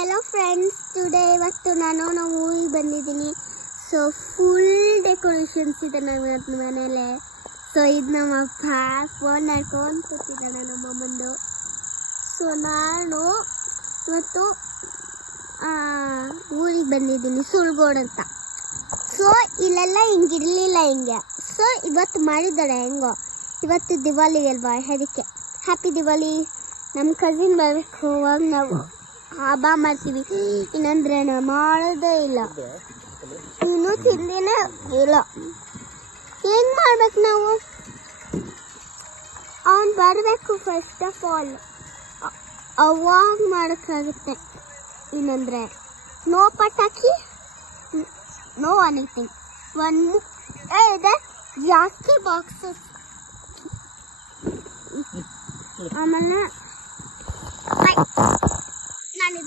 Hello friends, today ಇವತ್ತು ನಾನು ಊರಿಗೆ ಬಂದಿದ್ದೀನಿ. ಸೊ ಫುಲ್ ಡೆಕೋರೇಷನ್ಸ್ ಇದೆ ನಮ್ಮ ಮನೇಲೆ. ಸೊ ಇದು ನಮ್ಮ ಅಪ್ಪ ಫೋನ್ ನಡ್ಕೊಂಡು ಕೂತಿದ್ದಾನೆ ನಮ್ಮಮ್ಮಂದು. ಸೊ ನಾನು ಇವತ್ತು ಊರಿಗೆ ಬಂದಿದ್ದೀನಿ, ಸುಳ್ಗೋಡ್ ಅಂತ. ಸೊ ಇಲ್ಲೆಲ್ಲ ಹಿಂಗಿರಲಿಲ್ಲ ಹಿಂಗೆ. ಸೊ ಇವತ್ತು ಮಾಡಿದ್ದಾರೆ ಹೆಂಗೋ. ಇವತ್ತು ದಿವಾಲಿ ಅಲ್ವಾ, ಅದಕ್ಕೆ ಹ್ಯಾಪಿ ದಿವಾಲಿ. ನಮ್ಮ ಕಸಿನ್ ಬರಬೇಕು, ಅವಾಗ ನಾವು ಹಬ್ಬ ಮಾಡ್ತೀವಿ. ಇನ್ನಂದ್ರೆ ನಾವು ಮಾಡೋದೇ ಇಲ್ಲ, ಇನ್ನೂ ತಿಂದಿನೇ ಇಲ್ಲ. ಹೆಂಗೆ ಮಾಡ್ಬೇಕು ನಾವು? ಅವನು ಬರಬೇಕು ಫಸ್ಟ್ ಆಫ್ ಆಲ್, ಅವಾಗ ಮಾಡೋಕ್ಕಾಗುತ್ತೆ. ಇನ್ನಂದ್ರೆ ನೋ ಪಟಾಕಿ, ನೋ ಎನಿಥಿಂಗ್. ಇದೆ ಜಾಸ್ತಿ ಬಾಕ್ಸಸ್. ಆಮೇಲೆ